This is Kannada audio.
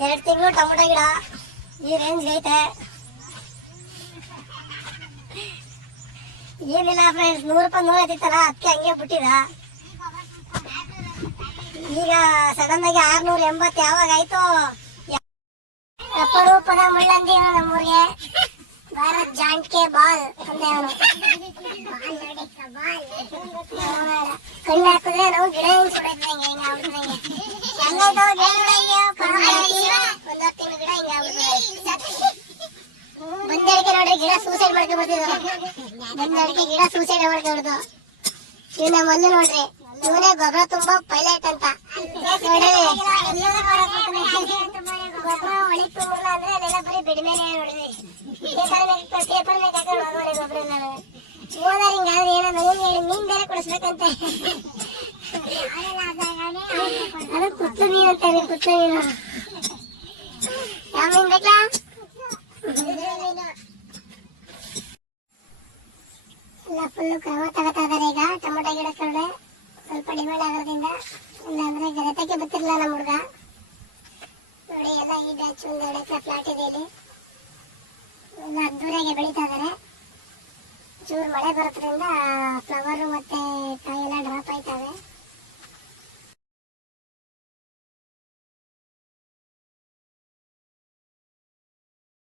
2 ತಿಂಗಳು ಟೊಮೊಟೊ ಗಿಡ ಈ ರೇಂಜ್ ಐತೆ. ಏನಿಲ್ಲ ಫ್ರೆಂಡ್ಸ್, 100 ರೂಪಾಯಿ 100 ಐತಿತ್ತಲ್ಲ, ಅದಕ್ಕೆ ಹಂಗೆ ಬಿಟ್ಟಿದ. ಈಗ ಸಡನ್ ಆಗಿ 680 ಯಾವಾಗ ಆಯ್ತು. ಅಪರೂಪದ ಮುಳ್ಳಂದಿ ನಮ್ಮೂರಿಗೆ. ಭಾರತ್ ಜಾಂಟ್ಕೆ ಬಾಲ್ ಅಂದೆ ಅವನು. ಕಣ್ಣು ಹಾಕಿದ್ರೆ ನಾವು ಗಿಡ ಹಿಂಗ್ ಸುಡೈತೆ, ಹಿಂಗ ಆಗ್ಬಿಡ್ತಂಗೆ. ಒಂದೂವರೆ ತಿಂಗಳು ಗಿಡ ಹಿಂಗ ಆಗ್ಬಿಡ್ತದೆ. ಬಂದಡಿಕೆ ನೋಡ್ರಿ, ಗಿಡ ಸೂಸೈಡ್ ಮಾಡ್ಕೊಂಡ್ಬಿಡ್ತಿದ್ರು. ಬಂದಡಿಕೆ ಗಿಡ ಸೂಸೈಡ್ ಮಾಡ್ಕೊಂಡ್ಬಿಡ್ದು. ಇವ್ ನಮ್ಮ ಅಲ್ಲೂ ನೋಡ್ರಿ, ಇವನೇ ಗೊಬ್ಬರ ತುಂಬಾ ಪೈಲಟ್ ಅಂತ ನೋಡ್ರಿ. ಗೊಬ್ಬರ ಒಳಗ್ ತುಂಬಿಲ್ಲ ಅಂದ್ರೆ ಅದೆಲ್ಲ ಬರೀ ಬಿಡ ಮೇಲೆ ನೋಡ್ರಿ. ಪೇಪರ್ ಮೇಲೆ ಹಾಕೊಂಡು ಹೋಗೋರೆ ಗೊಬ್ಬರ ಎಲ್ಲ. ಹೋದಾರ ಹಿಂಗಾದ್ರೆ ಏನೋ ನನಗೆ ಹೇಳಿ ಮೀನ್ ಬೇರೆ ಕೊಡಿಸ್ಬೇಕಂತೆ. ಅದು ಕುತ್ತು ಮೀನು ಅಂತಾರೆ, ಕುತ್ತು ಮೀನು. ಯಾವ ಮೀನ್ ಬೇಕಲ್ಲ? ಎಲ್ಲ ಫುಲ್ಲು ಕ್ರಮ ತಗೋತಾ ಇದಾರೆ ಈಗ ಟೊಮೊಟೊ ಗಿಡ ಕಡೆ. ಸ್ವಲ್ಪ ಡಿಮ್ಯಾಂಡ್ ಆಗೋದ್ರಿಂದ, ಇಲ್ಲಾಂದ್ರೆ ಗರತೆಗೆ ಬರ್ತಿರ್ಲಿಲ್ಲ ನಮ್ಮ ಹುಡುಗ. ನೋಡಿ ಎಲ್ಲ ಈ ಬ್ಯಾಚ್ ಒಂದು 2 ಎಕರೆ ಫ್ಲಾಟ್ ಇದೆ ಇಲ್ಲಿ. ಎಲ್ಲ ಅದ್ದೂರಿಯಾಗಿ ಬೆಳೀತಾ ಇದಾರೆ. ಚೂರು ಮಳೆ ಬರೋದ್ರಿಂದ ಫ್ಲವರು ಮತ್ತೆ ಕಾಯಿ ಎಲ್ಲ ಡ್ರಾಪ್ ಆಯ್ತವೆ.